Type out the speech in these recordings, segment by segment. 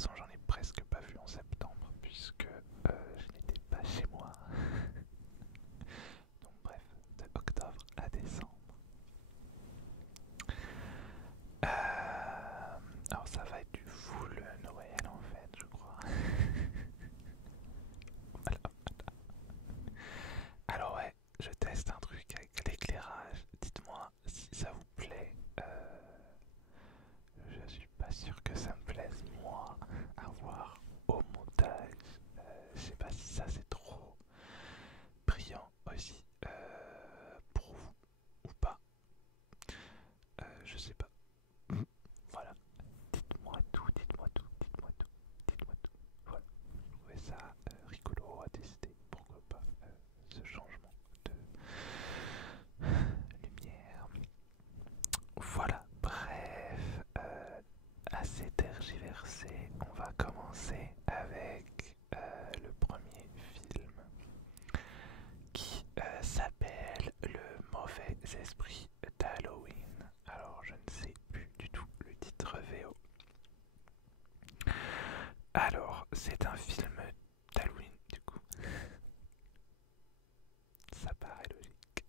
façon, j'en ai presque pas vu en septembre, puisque je n'étais pas chez moi. Donc bref, de octobre à décembre. Alors ça va être du full Noël en fait, je crois. Voilà. Alors ouais, je teste un truc avec l'éclairage. Dites-moi si ça vous plaît. Je suis pas sûr que ça me plaise moi à voir au montage. Je sais pas si ça c'est trop brillant aussi pour vous ou pas. Je sais pas. Voilà. Dites-moi tout, dites-moi tout, dites-moi tout, dites-moi tout. Voilà. Je trouvais ça rigolo à tester. Pourquoi pas ce changement de lumière. Voilà. Bref. Assez tergiversé. On va commencer avec le premier film qui s'appelle Le mauvais esprit d'Halloween. Alors je ne sais plus du tout le titre VO. Alors c'est un film d'Halloween du coup. Ça paraît logique.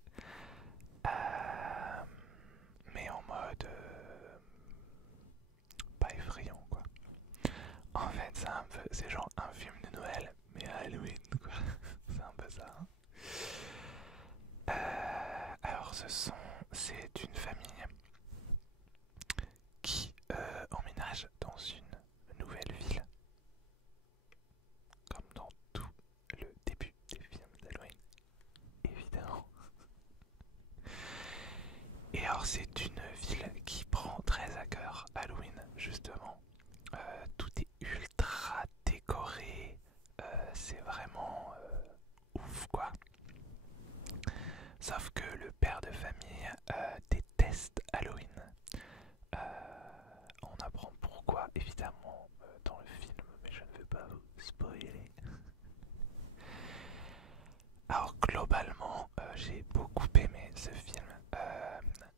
Mais en mode pas effrayant quoi. En fait c'est genre un film de Noël mais à Halloween quoi. C'est un peu ça. Hein. Alors c'est une famille qui emménage dans une nouvelle ville, comme dans tout le début des films d'Halloween, évidemment. Et alors c'est une ville qui prend très à cœur Halloween, justement. Tout est ultra décoré, c'est vraiment ouf quoi. Sauf que le père de famille déteste Halloween. On apprend pourquoi, évidemment, dans le film, mais je ne vais pas vous spoiler. Alors, globalement, j'ai beaucoup aimé ce film.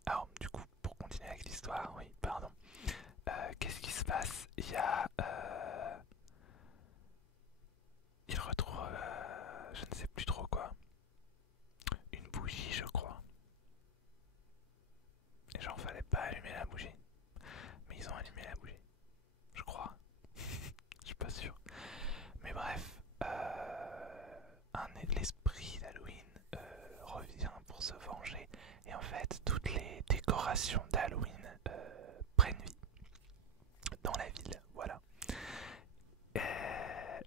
Alors, du coup, pour continuer avec l'histoire, oui, pardon. Qu'est-ce qui se passe? Il retrouve, je ne sais plus trop quoi, une bougie, je crois. Et genre, fallait pas allumer la bougie. Mais ils ont allumé la bougie, je crois. Je suis pas sûr. Mais bref, l'esprit d'Halloween revient pour se venger. Et en fait, toutes les décorations d'Halloween prennent vie dans la ville. Voilà.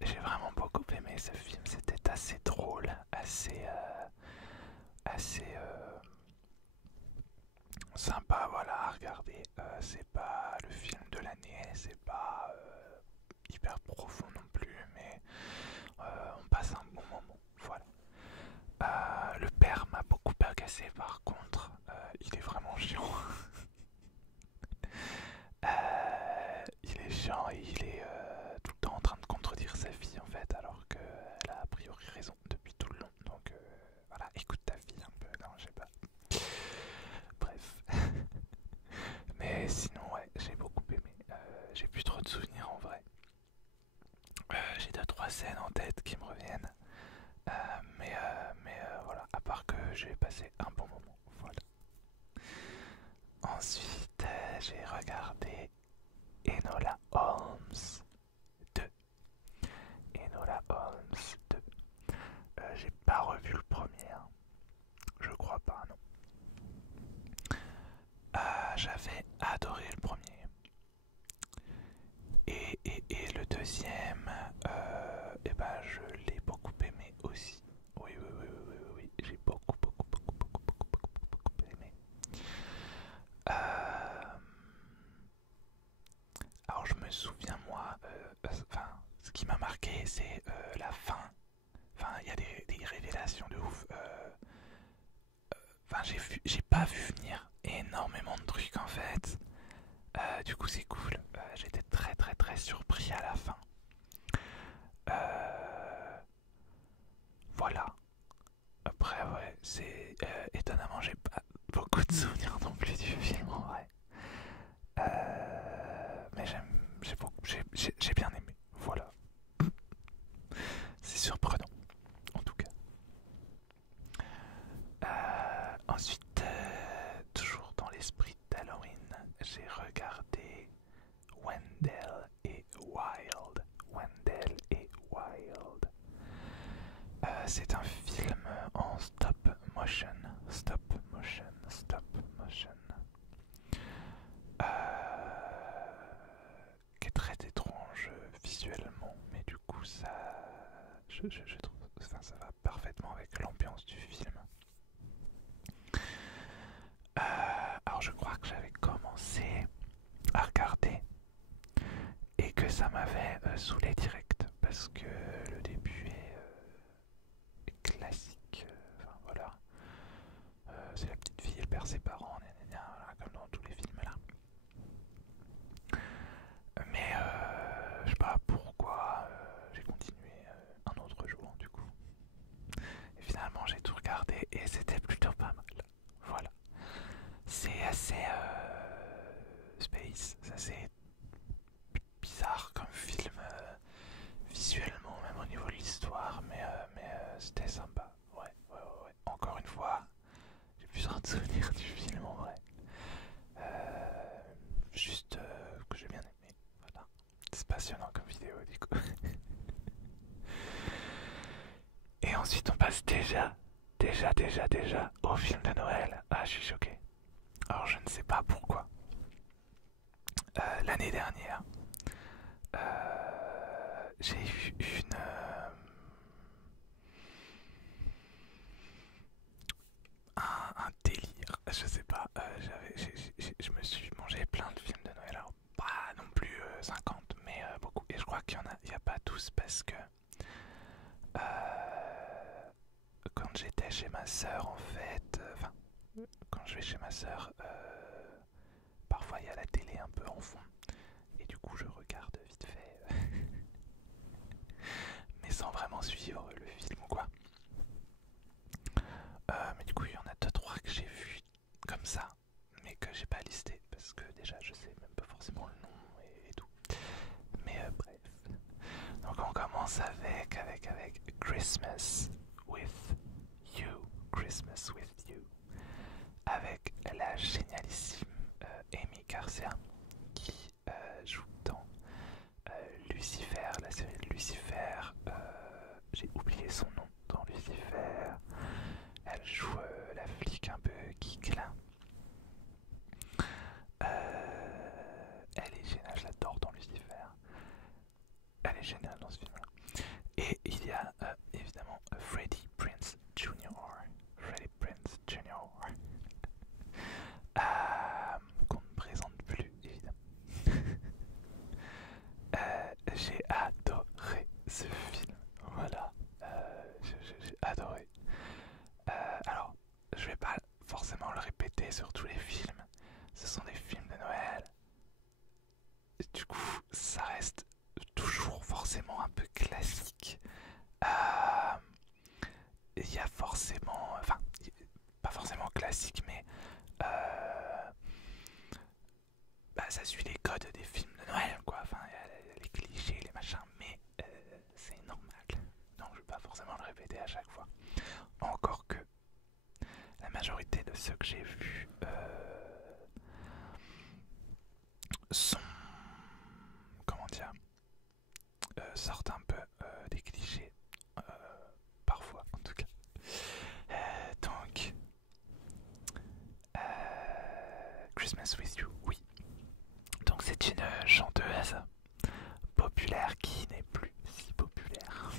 J'ai vraiment beaucoup aimé ce film. C'était assez drôle, assez sympa, voilà, à regarder. C'est pas le film de l'année, c'est pas hyper profond non plus, mais on passe un bon moment. Voilà. Le père m'a beaucoup agacé par contre. Il est vraiment chiant. Il est chiant et il est tout le temps en train de contredire sa fille en fait, alors qu'elle a priori raison depuis tout le long. Donc voilà, écoute ta fille un peu, non, je sais pas. Bref. Mais sinon, ouais, j'ai beaucoup aimé. J'ai plus trop de souvenirs en vrai. J'ai 2-3 scènes en tête qui me reviennent. Mais voilà, à part que j'ai passé un bon moment. Voilà. Ensuite, j'ai regardé Enola Holmes 2. Enola Holmes 2. J'ai pas revu le premier. Hein. Je crois pas, non. J'avais adoré le premier. Et le deuxième, eh ben, je l'ai beaucoup aimé aussi. Oui, oui, oui, oui, oui, oui, oui. J'ai beaucoup aimé. Alors je me souviens moi, enfin, ce qui m'a marqué c'est la fin. Enfin, il y a des révélations de ouf. Enfin, j'ai pas vu venir énormément de trucs en fait. Du coup, c'est cool. J'étais très très très surpris à la fin. Voilà. Après, ouais, c'est étonnamment, j'ai pas beaucoup de souvenirs non plus du film en vrai. Mais j'ai bien aimé. C'est un film en stop motion, stop motion, stop motion, qui est très étrange visuellement, mais du coup ça, je trouve, enfin, ça va parfaitement avec l'ambiance du film. Alors je crois que j'avais commencé à regarder et que ça m'avait saoulé direct parce que le début est classique, enfin voilà. C'est la petite fille, elle perd ses parents, gna gna gna, voilà, comme dans tous les films là. Mais je sais pas pourquoi j'ai continué un autre jour du coup. Et finalement j'ai tout regardé et c'était plutôt pas mal. Voilà. C'est assez space, c'est assez bizarre comme film visuellement, même au niveau de l'histoire, mais c'était sympa. Ouais, ouais, ouais, ouais. Encore une fois, j'ai plus besoin de souvenirs du film en vrai. Juste que j'ai bien aimé. Voilà. C'est passionnant comme vidéo du coup. Et ensuite on passe déjà au film de Noël. Ah, je suis choqué. Alors je ne sais pas pourquoi. L'année dernière, j'ai eu un délire. Je sais pas. Je me suis mangé plein de films de Noël. Alors pas non plus 50, mais beaucoup. Et je crois il y a pas tous parce que quand j'étais chez ma sœur en fait, enfin quand je vais chez ma sœur, parfois il y a la télé un peu en fond. Et du coup je regarde vite fait, mais sans vraiment suivre le film ou quoi. Mais du coup il y en a 2-3 que j'ai vus comme ça, mais que j'ai pas listé parce que déjà je sais même pas forcément le nom et tout. Mais bref. Donc on commence avec Christmas with You. Christmas with You. Avec la génialissime Amy Garcia qui joue dans Lucifer, la série de Lucifer. J'ai oublié son nom dans Lucifer. Elle joue la flic un peu geek là. Elle est géniale, je l'adore dans Lucifer. Elle est géniale dans ce film là. Et il y a évidemment Freddie Prinze Jr. Freddie Prinze Jr. Qu'on ne présente plus évidemment. J'ai adoré ce film. Voilà. J'ai adoré. Alors, je vais pas forcément le répéter sur tous les films. Ce sont des films de Noël. Et du coup, ça reste toujours forcément un peu classique. Il y a forcément, enfin, pas forcément classique, mais ça suit les codes des films de Noël, quoi. Enfin, il y a les clichés, les machins, mais c'est normal. Donc, je vais pas forcément le répéter à chaque fois. Encore que la majorité de ceux que j'ai vus sont, comment dire, sortent un peu des clichés, parfois en tout cas. Donc, Christmas with You, oui. Donc c'est une chanteuse populaire qui n'est plus si populaire.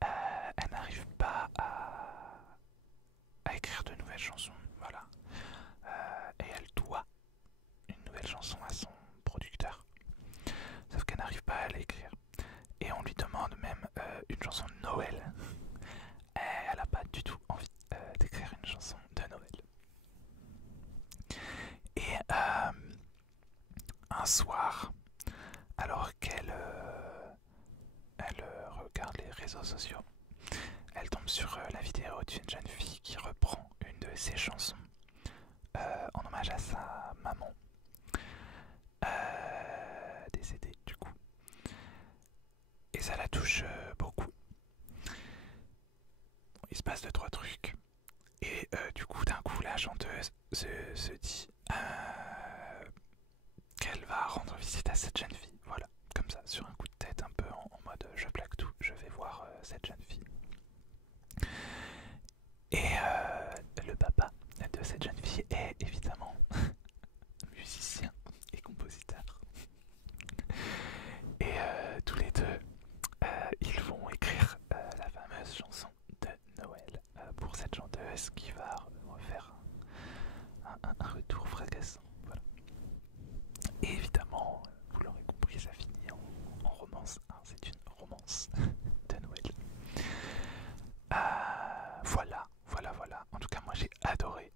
Elle n'arrive pas à écrire de nouvelles chansons, voilà. Et elle doit une nouvelle chanson à son producteur. Sauf qu'elle n'arrive pas à l'écrire. Et on lui demande même une chanson de Noël. Elle n'a pas du tout envie d'écrire une chanson de Noël. Et un soir, alors qu'elle regarde les réseaux sociaux, elle tombe sur la vidéo d'une jeune fille qui reprend une de ses chansons en hommage à sa maman, décédée du coup. Et ça la touche beaucoup. Il se passe 2-3 trucs. Et du coup, d'un coup, la chanteuse se dit qu'elle va rendre visite à cette jeune fille. Voilà, comme ça, sur un coup de tête, un peu en mode je plaque tout, je vais voir cette jeune fille. cette jeune fille est évidemment musicien et compositeur. Et tous les deux, ils vont écrire la fameuse chanson de Noël pour cette chanteuse qui va refaire un retour fracassant. Voilà. Et évidemment, vous l'aurez compris, ça finit en romance. Hein, c'est une romance de Noël. Voilà. En tout cas, moi j'ai adoré.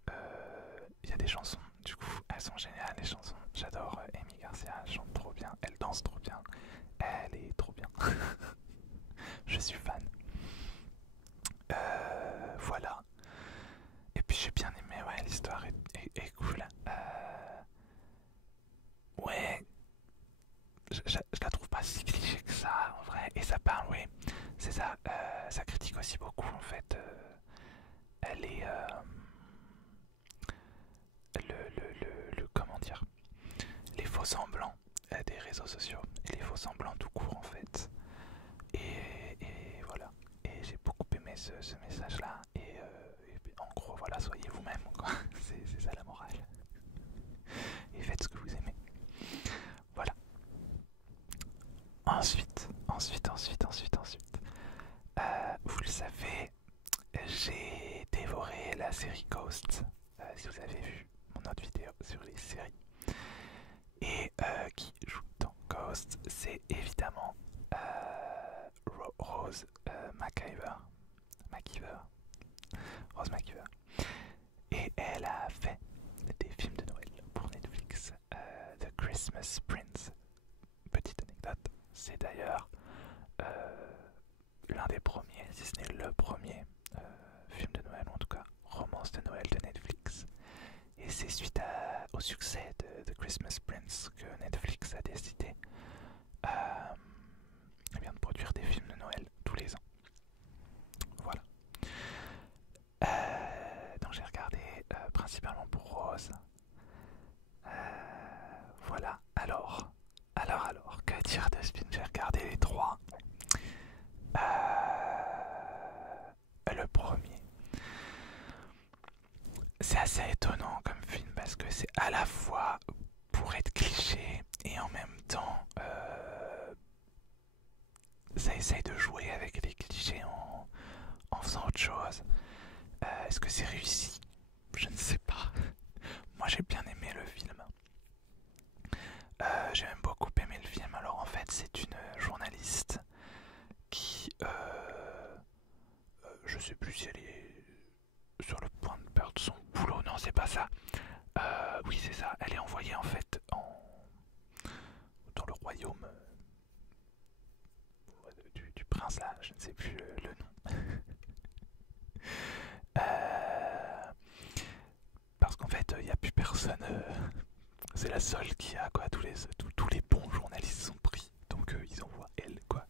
Il y a des chansons, du coup, elles sont géniales, les chansons. J'adore Amy Garcia, elle chante trop bien, elle danse trop bien, elle est trop bien. Je suis fan. Voilà. Et puis j'ai bien aimé, ouais, l'histoire est cool. Ouais, je la trouve pas si cliché que ça en vrai. Et ça parle, oui, c'est ça. Ça critique aussi beaucoup en fait. Elle est. Comment dire, les faux semblants des réseaux sociaux et les faux semblants tout court en fait. Et voilà. Et j'ai beaucoup aimé ce message là. Et en gros, voilà, soyez vous-même, quoi. C'est ça la morale. Et faites ce que vous aimez. Voilà. Ensuite. Vous le savez, j'ai dévoré la série Ghost. Si vous avez vu mon autre vidéo sur les séries. Et qui joue dans Ghost, c'est évidemment Rose McIver. Rose McIver. Et elle a fait des films de Noël pour Netflix. The Christmas Prince. Petite anecdote, c'est d'ailleurs l'un des premiers, si ce n'est le premier film de Noël, ou en tout cas romance de Noël de Netflix. Et c'est suite au succès de The Christmas Prince que Netflix a décidé de produire des films de Noël tous les ans. Voilà. Donc j'ai regardé principalement pour Rose. Voilà. Alors, que dire de ce film? J'ai regardé les trois. Le premier. C'est assez étonnant comme film parce que c'est à la fois pour être cliché et en même temps ça essaye de jouer avec les clichés en faisant autre chose. Est-ce que c'est réussi? Je ne sais pas. Moi j'ai bien aimé le film. J'ai même beaucoup aimé le film. Alors en fait c'est une journaliste qui je sais plus si elle est sur le point de perdre son boulot. Non, c'est pas ça. Oui, c'est ça. Elle est envoyée en fait dans le royaume du prince là. Je ne sais plus le nom. Parce qu'en fait, il n'y a plus personne. C'est la seule qui a quoi. Tous les bons journalistes sont pris. Donc ils envoient elle quoi.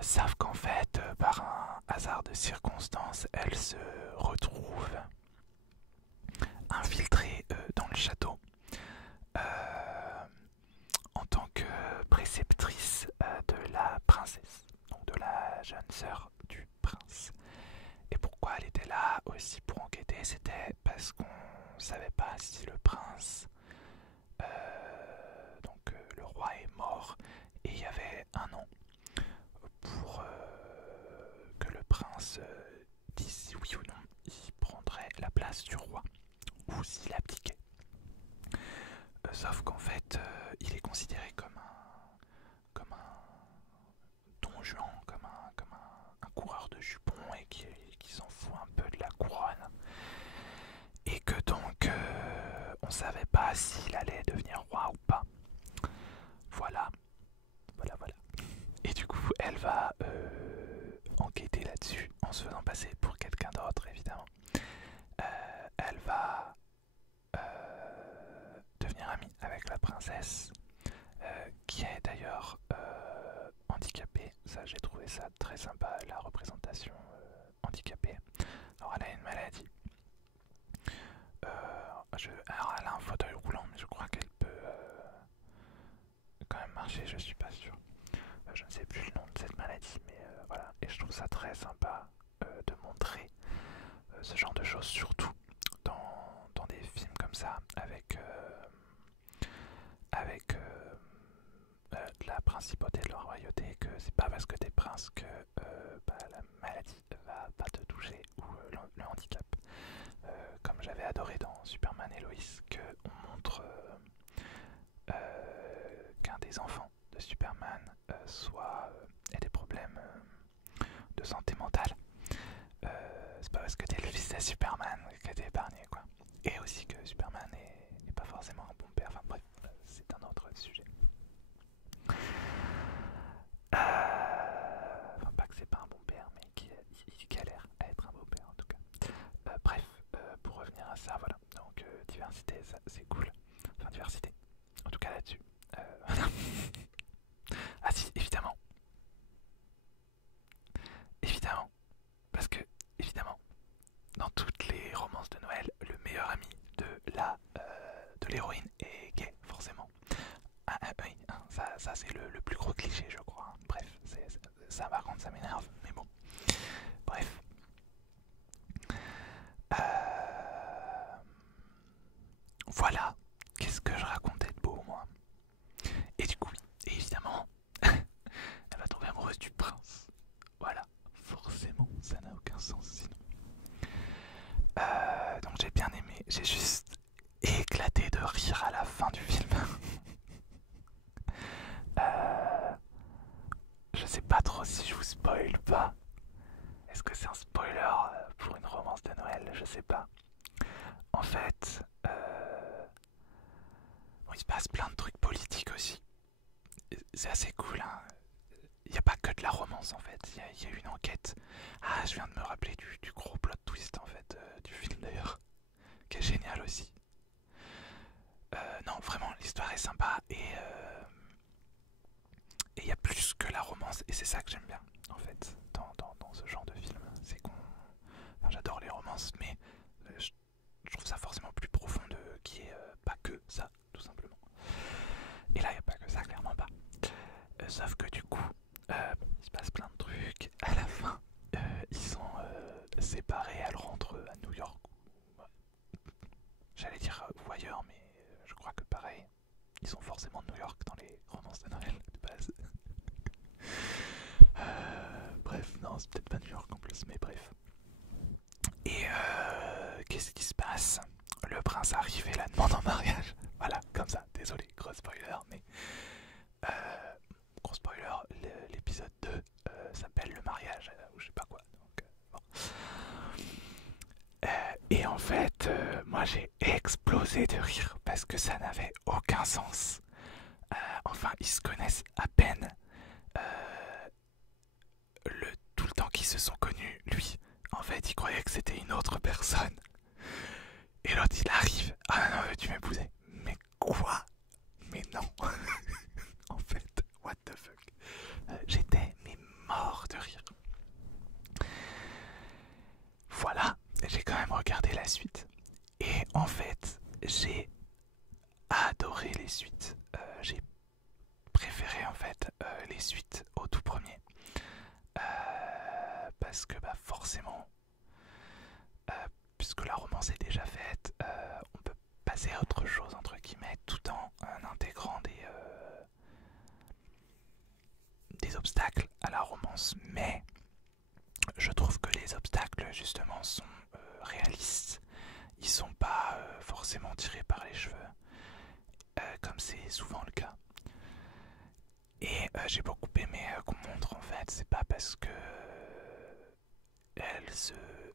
Savent qu'en fait, par un hasard de circonstances, elle se retrouve infiltrée dans le château en tant que préceptrice de la princesse, donc de la jeune sœur du prince. Et pourquoi elle était là aussi pour enquêter? C'était parce qu'on savait pas si le prince, le roi est mort et il y avait un an pour que le prince dise si oui ou non il prendrait la place du roi ou s'il abdiquait. Sauf qu'en fait il est considéré comme un don Juan, comme un coureur de jupons et qui s'en fout un peu de la couronne. Et que donc on savait pas s'il allait devenir roi ou pas. Voilà. Et du coup elle va enquêter là-dessus en se faisant passer pour quelqu'un d'autre évidemment. Elle va devenir amie avec la princesse qui est d'ailleurs handicapée. Ça, j'ai trouvé ça très sympa, la représentation handicapée. Alors elle a une maladie. Alors elle a un fauteuil roulant, mais je crois qu'elle peut quand même marcher, je suis pas sûr. Je ne sais plus le nom de cette maladie, mais voilà. Et je trouve ça très sympa de montrer ce genre de choses, surtout dans principauté, de la royauté, que c'est pas parce que t'es prince que la maladie va pas te toucher ou le handicap. Comme j'avais adoré dans Superman et Lois, qu'on montre qu'un des enfants de Superman ait des problèmes de santé mentale. C'est pas parce que t'es le fils de Superman que t'es épargné, quoi. Et aussi que Superman n'est pas forcément un bon père. Enfin bref, c'est un autre sujet. Enfin, pas que c'est pas un bon père, mais qu'il galère à être un bon père en tout cas. Bref, pour revenir à ça, voilà. Donc diversité, ça c'est cool. Enfin diversité, en tout cas là-dessus. Ah si, évidemment. Évidemment. Parce que, évidemment, dans toutes les romances de Noël, le meilleur ami de l'héroïne est gay, forcément. Oui, hein, ça c'est le plus gros cliché, je crois. Hein. Bref, ça par contre ça m'énerve, mais bon. Bref. Voilà. Qu'est-ce que je racontais de beau, moi? Et du coup, oui, évidemment, elle va tomber amoureuse du prince. Voilà. Forcément, ça n'a aucun sens sinon. Donc j'ai bien aimé. J'ai juste éclaté de rire à la fin du film. Je sais pas trop si je vous spoil pas. Est-ce que c'est un spoiler pour une romance de Noël? Je sais pas. En fait, bon, il se passe plein de trucs politiques aussi. C'est assez cool, hein. Il n'y a pas que de la romance en fait, il y a une enquête. Ah, je viens de me rappeler du gros plot twist en fait du film d'ailleurs, qui est génial aussi. Non, vraiment, l'histoire est sympa et il y a plus que la romance et c'est ça que j'aime bien en fait dans ce genre de film. C'est qu'on, enfin, j'adore les romances, mais je trouve ça forcément plus profond qui est pas que ça, tout simplement. Et là, il n'y a pas que ça, clairement pas. Sauf que du coup, il se passe plein de trucs. À la fin, ils sont séparés. Elle rentre à New York. J'allais dire ou ailleurs, mais je crois que pareil. Ils sont forcément de New York dans les romances de Noël de base. Bref, non, c'est peut-être pas New York en plus, mais bref. Et qu'est-ce qui se passe? Le prince arrive et la demande en mariage. Voilà, comme ça. Désolé, gros spoiler, mais gros spoiler, l'épisode 2 s'appelle le mariage, ou je sais pas quoi. Donc, bon. Et en fait, moi j'ai explosé de rire parce que ça n'avait aucun sens. Enfin, ils se connaissent à peine. Tout le temps qu'ils se sont connus, lui, en fait, il croyait que c'était une autre personne. Et l'autre, il arrive. Ah non, tu m'épousais. Mais quoi? Mais non. En fait, what the fuck. J'étais mais mort de rire. Voilà, j'ai quand même regardé la suite. Et en fait, j'ai adoré les suites. J'ai préféré en fait les suites au tout premier. Parce que bah, forcément, puisque la romance est déjà faite, on peut passer à autre chose entre guillemets tout en intégrant des obstacles à la romance. Mais je trouve que les obstacles justement sont réalistes. Ils sont pas forcément tirés par les cheveux, comme c'est souvent le cas. Et j'ai beaucoup aimé qu'on montre en fait, c'est pas parce que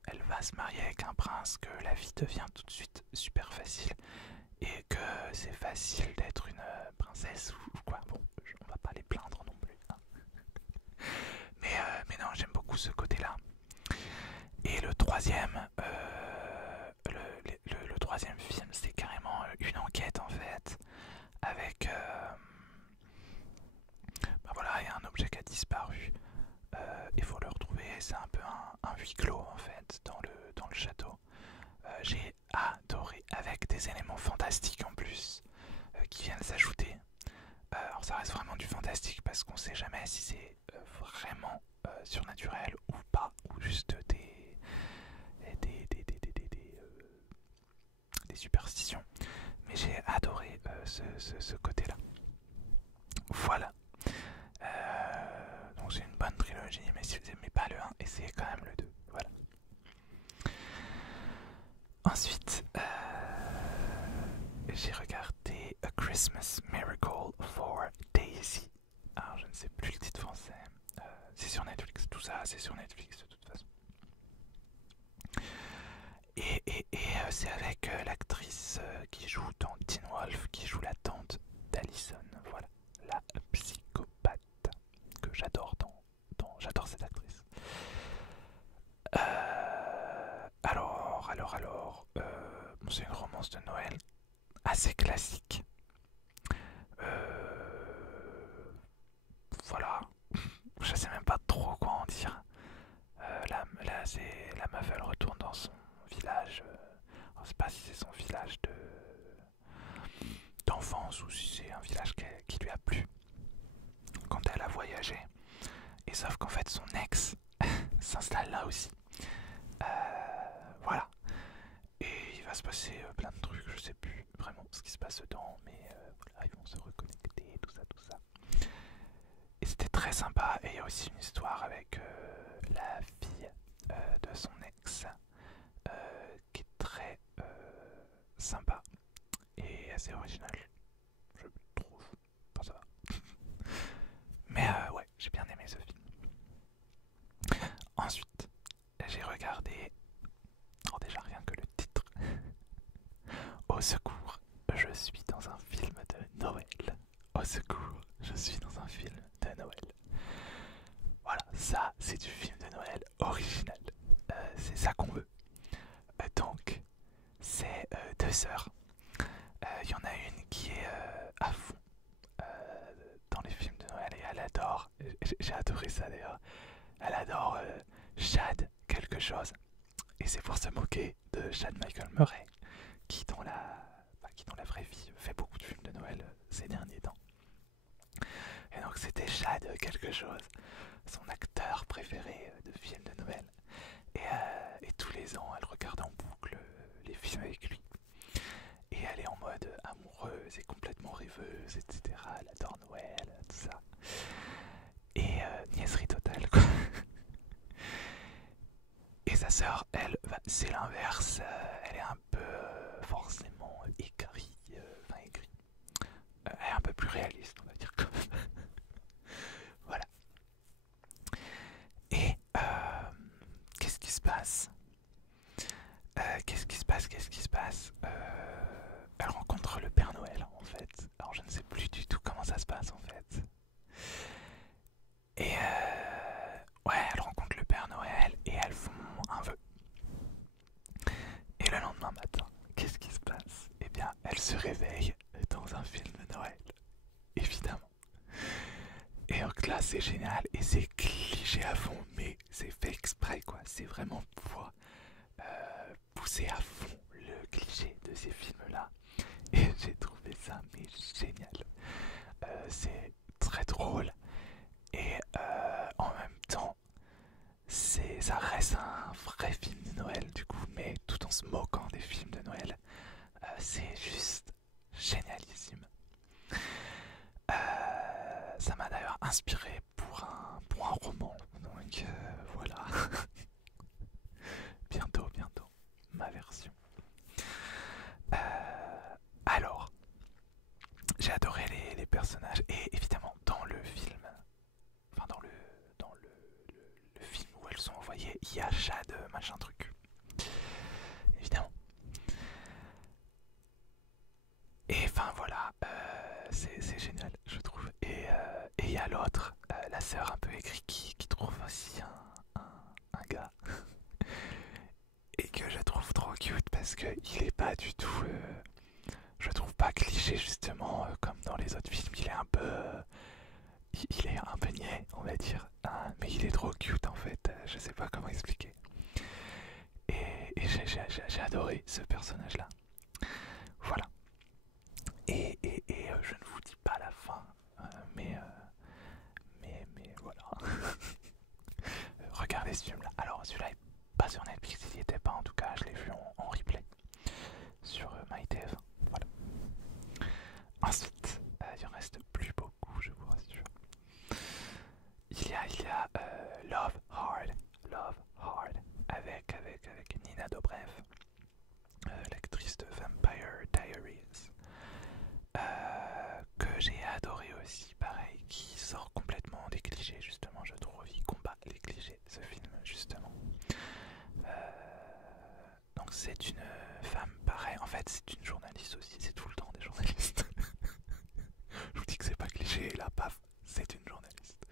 elle va se marier avec un prince que la vie devient tout de suite super facile et que c'est facile d'être une princesse ou quoi. Bon, on va pas les plaindre non plus. Hein. Mais non, j'aime beaucoup ce côté-là. Et le troisième, le troisième film, c'est carrément une enquête en fait, avec, ben voilà, il y a un objet qui a disparu. Il faut le retrouver, c'est un peu un huis clos en fait dans le château. J'ai adoré, avec des éléments fantastiques en plus qui viennent s'ajouter. Alors ça reste vraiment du fantastique parce qu'on sait jamais si c'est vraiment surnaturel ou pas, ou juste des superstitions. Mais j'ai adoré ce côté-là. Voilà. Christmas Miracle for Daisy. Alors je ne sais plus le titre français. C'est sur Netflix, tout ça c'est sur Netflix de toute façon. Et c'est avec l'actrice qui joue dans Teen Wolf, qui joue la tante d'Allison, voilà, la psychopathe que j'adore j'adore cette actrice. Bon, c'est une romance de Noël assez classique. Voilà, je sais même pas trop quoi en dire. La meuf elle retourne dans son village. On sait pas si c'est son village d'enfance ou si c'est un village qui lui a plu quand elle a voyagé. Et sauf qu'en fait son ex s'installe là aussi. Voilà. Et il va se passer plein de trucs, je sais plus vraiment ce qui se passe dedans, mais voilà, ils vont se reconnecter, tout ça, tout ça. Et c'était très sympa. Et il y a aussi une histoire avec la fille de son ex qui est très sympa et assez originale, je trouve. Enfin, ça va. Mais ouais, j'ai bien aimé ce film. Ensuite, j'ai regardé, alors déjà rien que le titre, Au secours, je suis dans un film de Noël. Au secours, je suis dans un film de Noël. Voilà, ça c'est du film de Noël original. C'est ça qu'on veut. Donc, c'est deux sœurs. Il y en a une qui est à fond dans les films de Noël et elle adore. J'ai adoré ça d'ailleurs. Elle adore Chad quelque chose. Et c'est pour se moquer de Chad Michael Murray, qui dans la vraie vie fait beaucoup de films de Noël ces derniers temps. Et donc c'était Chad quelque chose, son acteur préféré de films de Noël. Et tous les ans, elle regarde en boucle les films avec lui. Et elle est en mode amoureuse et complètement rêveuse, etc. Elle adore Noël, tout ça. Et niaiserie totale, quoi. Et sa sœur, elle, c'est l'inverse. Elle est un peu forcément aigrie. Elle est un peu plus réaliste, on va dire, quand même. Voilà. Et qu'est-ce qui se passe Qu'est-ce qui se passe Elle rencontre le Père Noël, en fait. Alors, je ne sais plus du tout comment ça se passe, en fait. Et ouais, elle rencontre le Père Noël et elles font un vœu. Et le lendemain matin, qu'est-ce qui se passe? Eh bien, elle se réveille dans un film de Noël, évidemment. Et donc là, c'est génial et c'est cliché à fond, mais c'est fait exprès, quoi. C'est vraiment pour pousser à fond le cliché de ces films-là. Et j'ai trouvé ça mais génial. C'est très drôle et en même temps, ça reste un vrai film de Noël du coup, mais tout en se moquant des films de Noël. C'est juste génialissime. Ça m'a d'ailleurs inspiré pour un roman, donc voilà. bientôt, ma version. Alors, j'ai adoré les personnages et évidemment dans le film, enfin dans le film où elles sont envoyées, il y a Chad machin truc. Évidemment. Et enfin voilà, c'est génial, je trouve. Et il y a l'autre, la sœur un peu aigrie qui trouve aussi un gars. Et que je trouve trop cute parce qu'il est pas du tout, je trouve pas cliché justement comme dans les autres films. Il est un peu, il est un peu niais, on va dire, hein, mais il est trop cute en fait. Je sais pas comment expliquer. Et j'ai adoré ce personnage-là. Voilà. Et je ne vous dis pas la fin, mais voilà. Regardez ce film-là. Alors celui-là est pas sur Netflix, il n'y était pas en tout cas, je l'ai vu en replay sur MyTF. Voilà. Ensuite, il en reste plus beaucoup, je vous rassure. Il y a Love Hard, avec Nina Dobrev, l'actrice de Vampire Diaries. et là, paf, c'est une journaliste.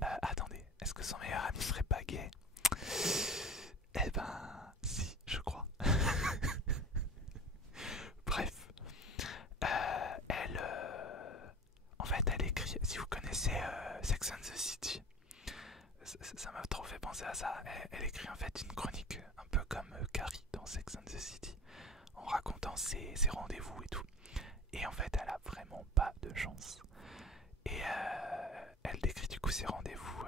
Attendez, est-ce que son meilleur ami serait pas gay? Eh ben, si, je crois. Bref, en fait, elle écrit, si vous connaissez Sex and the City, ça m'a trop fait penser à ça. Elle écrit en fait une chronique un peu comme Carrie dans Sex and the City, en racontant ses rendez-vous et tout. Et en fait, elle a vraiment pas de chance. Et elle décrit du coup ses rendez-vous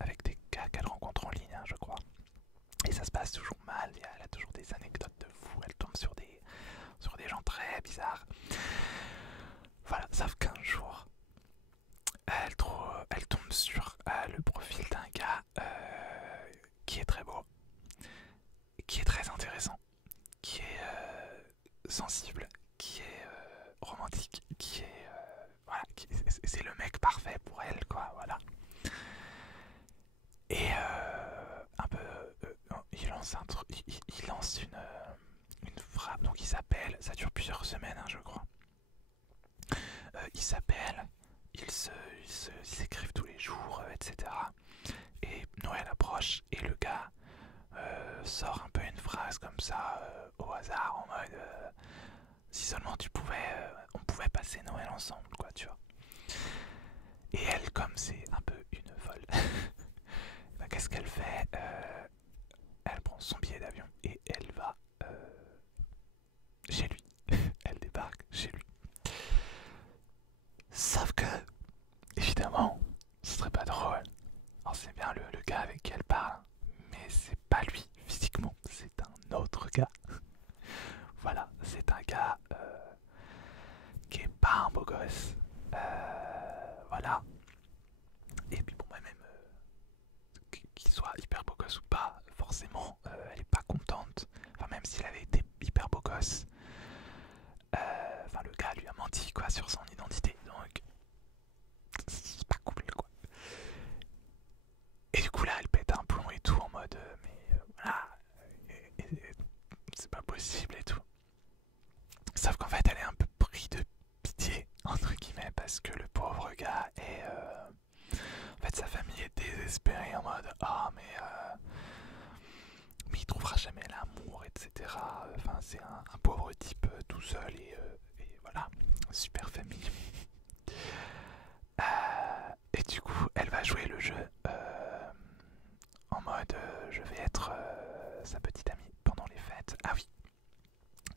avec des gars qu'elle rencontre en ligne, hein, je crois. Et ça se passe toujours mal, elle a toujours des anecdotes de fou, elle tombe sur des gens très bizarres. Voilà, sauf qu'un jour, elle tombe sur le profil d'un gars qui est très beau, qui est très intéressant, qui est sensible, qui est romantique, qui est voilà, c'est le mec parfait pour elle, quoi, voilà. Et un peu, il lance un truc, il lance une frappe, donc il s'appelle, ça dure plusieurs semaines, hein, je crois. Ils s'appellent, ils s'écrivent tous les jours, etc. Et Noël approche et le gars sort un peu une phrase comme ça au hasard en mode si seulement on pouvait passer Noël ensemble, quoi, tu vois. Et elle, comme c'est un peu une folle, ben, qu'est-ce qu'elle fait? Elle prend son billet d'avion et elle va chez lui. Elle débarque chez lui. Sauf que, évidemment, ce serait pas drôle. Alors c'est bien le gars avec qui elle parle, mais c'est pas lui physiquement, c'est un autre gars. Voilà, c'est un gars qui est pas un beau gosse. Voilà. Et puis bon, bah, même qu'il soit hyper beau gosse ou pas, forcément, elle est pas contente. Enfin, même s'il avait été hyper beau gosse, enfin, le gars lui a menti, quoi, sur son identité. Donc, c'est pas cool, quoi. Et du coup, là, elle pète un plomb et tout, en mode, mais voilà, c'est pas possible et tout. Sauf qu'en fait, elle est un peu pris de pitié, entre guillemets, parce que le pauvre gars est. En fait, sa famille est désespérée en mode ah, mais il trouvera jamais l'amour, etc. Enfin, c'est un pauvre type tout seul et voilà, super famille. Et du coup, elle va jouer le jeu en mode je vais être sa petite amie pendant les fêtes. Ah oui.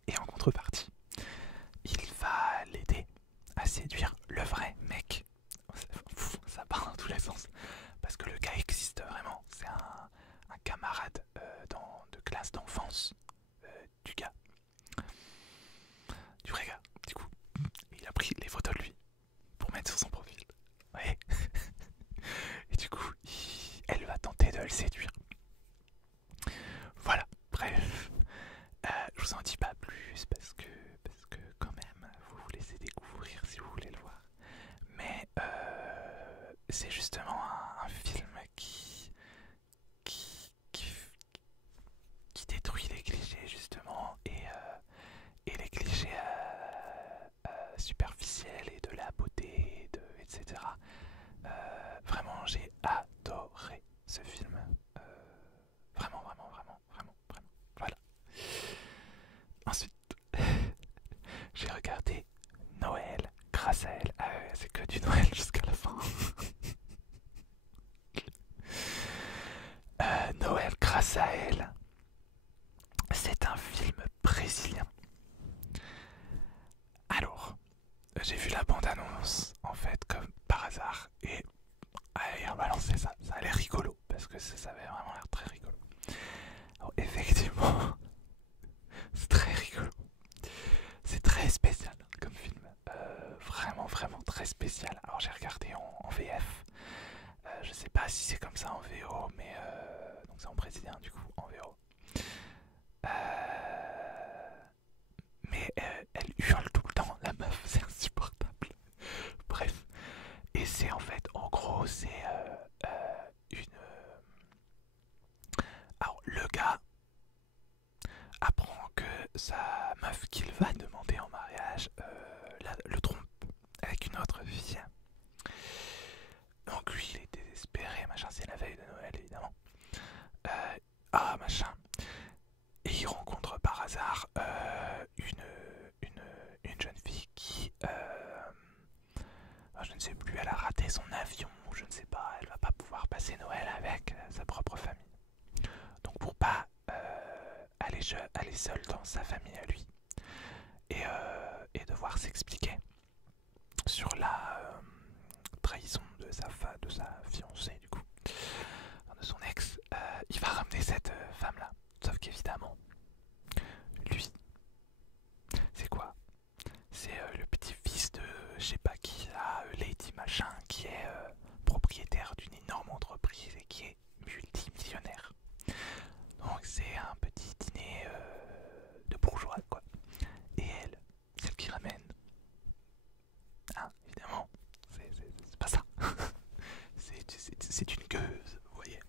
Et en contrepartie, il va l'aider à séduire le vrai mec. Ça part dans tous les sens. Parce que le gars existe vraiment. C'est un camarade de classe d'enfance du gars. Du vrai gars. Du coup, il a pris les photos de lui pour mettre sur son profil. Ouais. Et du coup, elle va tenter de le séduire. Voilà, bref. Je vous en dis pas plus parce que quand même, vous laissez découvrir si vous voulez le voir. Mais c'est justement un film qui détruit les clichés justement et les clichés superficiels et de la beauté, etc. Vraiment, j'ai adoré ce film. Vraiment, vraiment, vraiment, vraiment, vraiment. Voilà. Ensuite, j'ai regardé Noël grâce à elle. Ah ouais, c'est que du Noël jusqu'à la fin. Noël grâce à elle. C'est un film brésilien. Alors, j'ai vu la bande-annonce, en fait, comme par hasard, et allez, on va lancer ça. Ça a l'air rigolo, parce que ça avait vraiment l'air très rigolo. Alors, effectivement, c'est très rigolo. C'est très spécial comme film. Vraiment, vraiment très spécial. Alors, j'ai regardé en VF. Je sais pas si c'est comme ça en VO, mais donc c'est en brésilien, du coup, en VO. Mais elle hurle tout le temps, la meuf, c'est insupportable. Bref. Et c'est en fait, en gros, c'est une. Alors, le gars apprend que sa meuf qu'il va demander en mariage le trompe avec une autre rater son avion, ou je ne sais pas, elle va pas pouvoir passer Noël avec sa propre famille. Donc pour pas aller seule dans sa famille à lui, et devoir s'expliquer sur la trahison de sa fiancée du coup, de son ex, il va ramener cette femme-là. Sauf qu'évidemment, lui, c'est quoi? C'est le petit-fils de je sais pas qui, là, Lady Machin, qui est propriétaire d'une énorme entreprise et qui est multimillionnaire. Donc c'est un petit dîner de bourgeois, quoi. Et elle, celle qui ramène, hein, évidemment, c'est pas ça. C'est une gueuse, vous voyez.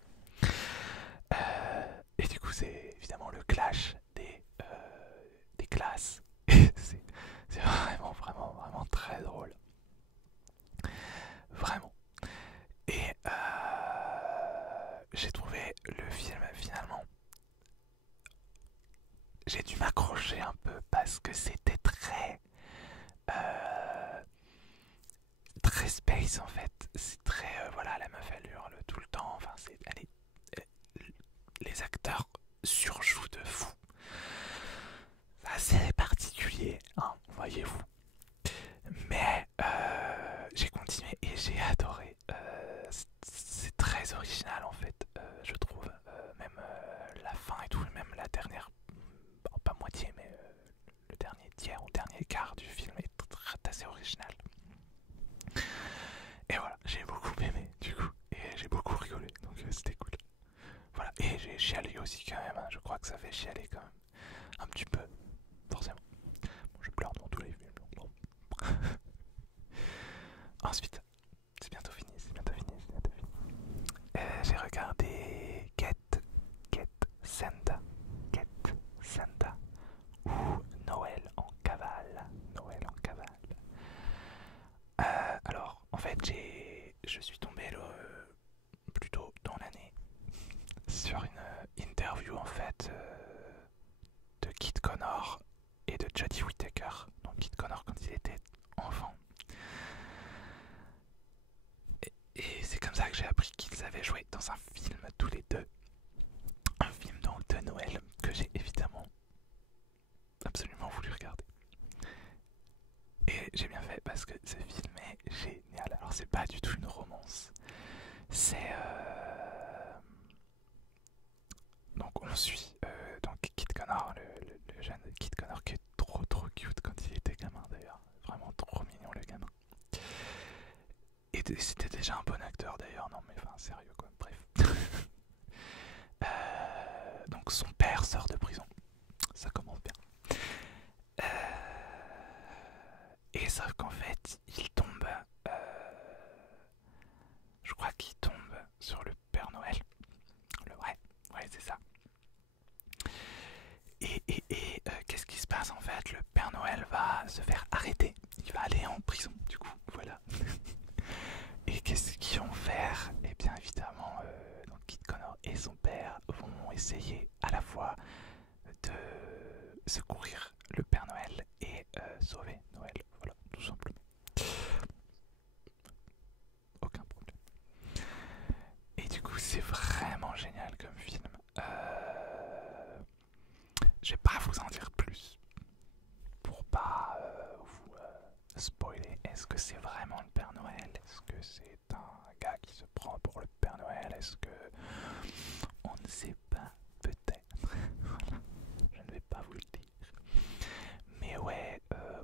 Et du coup, c'est évidemment le clash des classes. C'est vraiment très drôle. Vraiment. Et j'ai trouvé le film finalement. J'ai dû m'accrocher un peu parce que c'était euh, très space en fait. C'est très voilà, la meuf elle hurle tout le temps. Enfin, les acteurs surjouent de fou. C'est assez particulier, hein, voyez-vous. Mais j'ai continué et j'ai adoré. C'est très original en fait, je trouve. Même la fin et tout, même la dernière, bon, pas moitié, mais le dernier tiers ou dernier quart du film est assez original. Et voilà, j'ai beaucoup aimé du coup, et j'ai beaucoup rigolé, donc c'était cool. Voilà, et j'ai chialé aussi quand même, hein. Je crois que ça fait chialer quand même, un petit peu, forcément. Bon, je pleure dans tous les films, donc bon. Ensuite, c'est bientôt fini. J'ai regardé Get Santa, ou Noël en cavale. Alors, en fait, je suis tombé plus tôt dans l'année sur une interview en fait de Kit Connor et de Jodie Whittaker. Donc Kit Connor quand il était enfant. Et c'est comme ça que j'ai appris qu'ils avaient joué dans un film tous les deux. Un film donc de Noël que j'ai évidemment absolument voulu regarder. Et j'ai bien fait parce que ce film est génial. Alors c'est pas du tout une romance. C'est donc on suit donc Kit Connor, le jeune Kit Connor qui est trop cute quand il était gamin d'ailleurs. Vraiment trop mignon le gamin. Et c'était déjà un bon acteur d'ailleurs, non mais enfin sérieux quoi, bref. Donc son père sort de prison, ça commence bien. Et sauf qu'en fait, il tombe, je crois qu'il tombe sur le Père Noël, le vrai, ouais c'est ça. Et qu'est-ce qui se passe en fait? Le Père Noël va se faire arrêter, il va aller en prison du coup, voilà. Et qu'est-ce qu'ils vont faire? Eh bien évidemment, donc Kit Connor et son père vont essayer à la fois de secourir le Père Noël et sauver Noël. Voilà, tout simplement. Aucun problème. Et du coup, c'est vraiment génial comme film. Je vais pas vous en dire plus pour pas vous spoiler. Est-ce que c'est vraiment le Père Noël? Est-ce que c'est un gars qui se prend pour le Père Noël? Est-ce que on ne sait pas? Peut-être. Voilà. Je ne vais pas vous le dire. Mais ouais,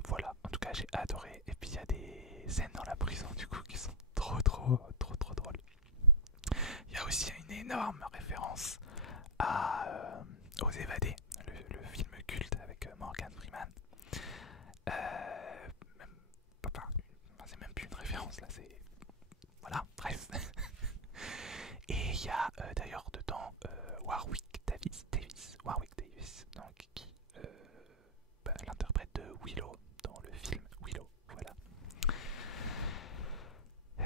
voilà. En tout cas, j'ai adoré. Et puis il y a des scènes dans la prison du coup qui sont trop drôles. Il y a aussi une énorme référence aux Évadés, le film culte avec Morgan Freeman. Même, c'est même plus une référence là, c'est... Voilà, bref. Et il y a d'ailleurs dedans Warwick Davis, donc, qui l'interprète de Willow dans le film Willow, voilà.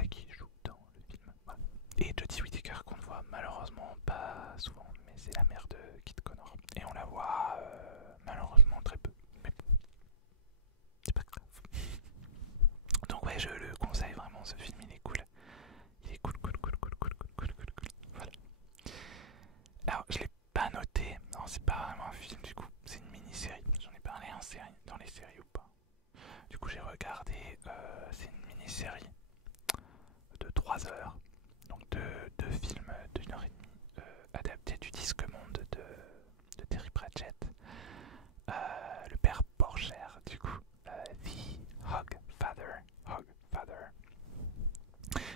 Qui joue dans le film, voilà. Et Jodie Whittaker qu'on ne voit malheureusement pas souvent, mais c'est la mère de Kit Connor. Et on la voit malheureusement très peu, mais bon, c'est pas grave. Donc ouais, je le conseille vraiment, ce film il est cool. dans les séries ou pas. Du coup j'ai regardé, c'est une mini-série de 3 heures, donc deux films d'1 heure et demie, adaptés du Disque Monde de Terry Pratchett. Le père Porcher, du coup, The Hogfather.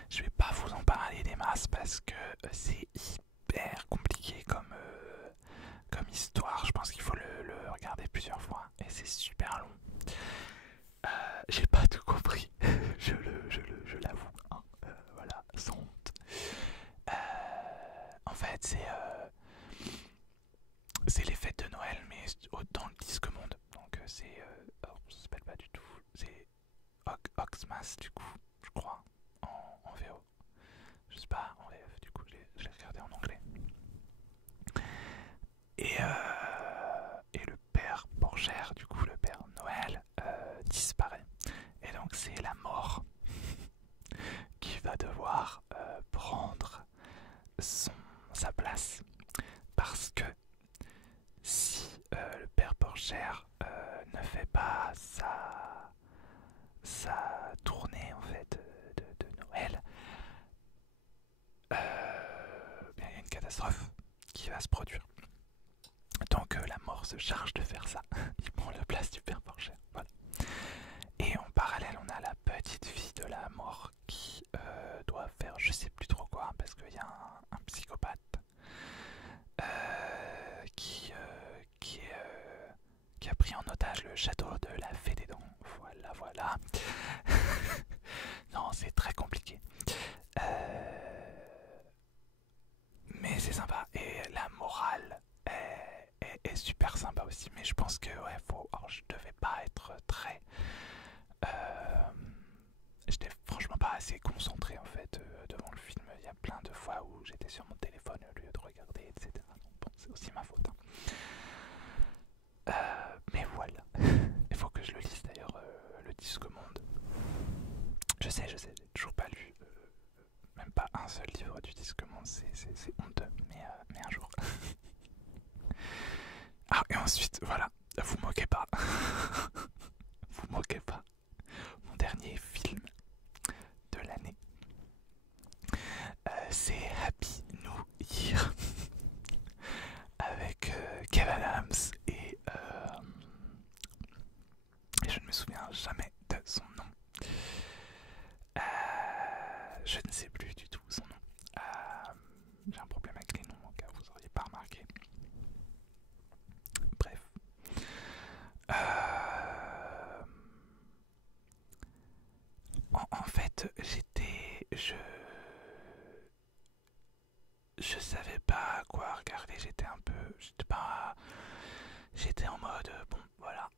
Je vais pas vous en parler des masses parce que c'est hyper compliqué comme histoire. Je pense qu'il faut le regarder plusieurs fois et c'est super long. J'ai pas tout compris, je l'avoue, hein. Voilà, sans honte. En fait, c'est les fêtes de Noël, mais dans le Disque Monde. Donc alors, ça s'appelle pas du tout. C'est Hogsmas du coup, je crois, en VO. Je sais pas en VF, du coup, je l'ai regardé en anglais. Et le père Porcher, du coup, le père Noël, disparaît. Et donc c'est la mort qui va devoir prendre sa place. Parce que si le père Porcher ne fait pas sa tournée en fait de Noël, bien, il y a une catastrophe qui va se produire. Donc la mort se charge de faire ça. Il prend la place du père Porcher. Voilà. Et en parallèle, on a la petite fille de la mort qui doit faire je sais plus trop quoi, parce qu'il y a un psychopathe qui a pris en otage le château de la Fée des Dents. Voilà. Non, c'est très compliqué. Mais c'est sympa. Et la morale est super sympa aussi. Mais je pense que, ouais, alors, je devais pas être très. J'étais franchement pas assez concentré en fait devant le film. Il y a plein de fois où j'étais sur mon téléphone au lieu de regarder, etc. Donc, bon, c'est aussi ma faute. Hein. Mais voilà. Il faut que je le lise d'ailleurs, le Disque Monde. Je sais, j'ai toujours pas lu même pas un seul livre du Disque Monde, c'est honteux, mais un jour. Ah, et ensuite, voilà, vous moquez pas. Vous moquez pas. Mon dernier film de l'année, c'est Happy New Year avec Kevin Adams et je ne me souviens jamais de son nom. Je ne sais plus du tout son nom. J'ai un problème avec les noms, au cas où vous n'auriez pas remarqué. Bref. En fait, je savais pas quoi regarder. J'étais en mode, bon, voilà,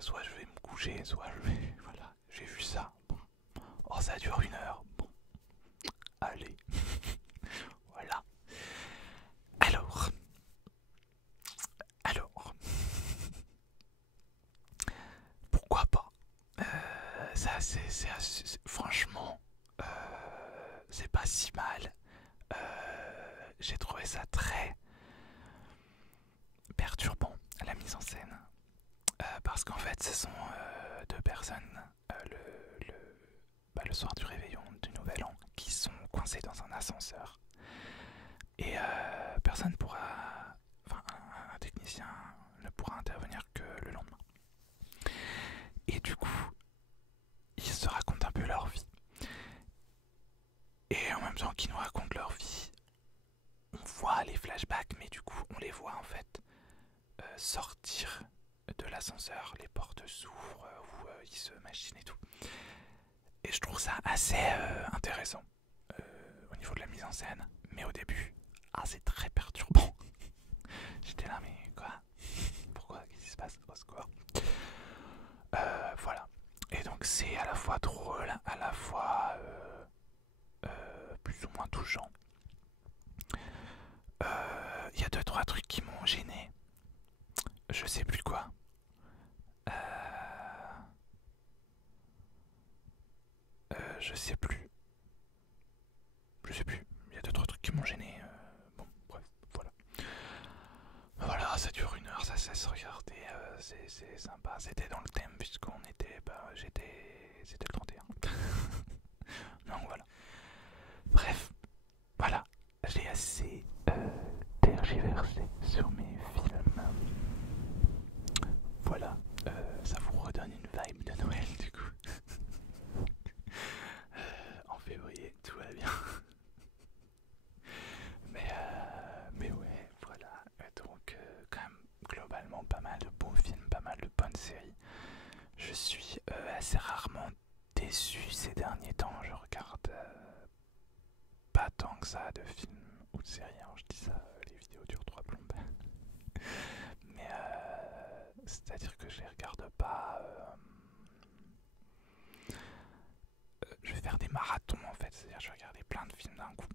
soit je vais me coucher, soit voilà, j'ai vu ça. Bon, oh, ça dure 1 heure. Bon, allez, voilà. Alors, pourquoi pas? Franchement, c'est pas si mal. J'ai trouvé ça très perturbant, la mise en scène. Parce qu'en fait, ce sont 2 personnes, le soir du réveillon du Nouvel An, qui sont coincées dans un ascenseur. Et personne pourra... Enfin, un technicien ne pourra intervenir que le lendemain. Et du coup, ils se racontent un peu leur vie. Et en même temps qu'ils nous racontent leur vie, on voit les flashbacks, mais du coup, on les voit en fait sortir de l'ascenseur, les portes s'ouvrent, où ils se machinent et tout. Et je trouve ça assez intéressant au niveau de la mise en scène. Mais au début, c'est très perturbant. J'étais là, mais quoi? Pourquoi? Qu'est-ce qui se passe? Au secours. Voilà. Et donc c'est à la fois drôle, à la fois plus ou moins touchant. Il y a 2-3 trucs qui m'ont gêné. Je sais plus quoi. Je sais plus. Il y a 2-3 trucs qui m'ont gêné. Bon, bref, voilà. Voilà, ça dure 1 heure, ça cesse de regarder. c'est sympa. C'était dans le thème puisqu'on était, c'était le 31. Donc voilà. Bref, voilà. J'ai assez tergiversé sur mes films. Voilà. Ça vous redonne une vibe de Noël du coup. En février, tout va bien. Mais ouais, voilà. Donc, quand même, globalement, pas mal de bons films, pas mal de bonnes séries. Je suis assez rarement déçu ces derniers temps. Je regarde pas tant que ça de films ou de séries. Hein. Je dis ça, les vidéos durent 3 plombes. Mais c'est-à-dire que je les regarde pas. Je vais faire des marathons en fait. C'est-à-dire que je vais regarder plein de films d'un coup.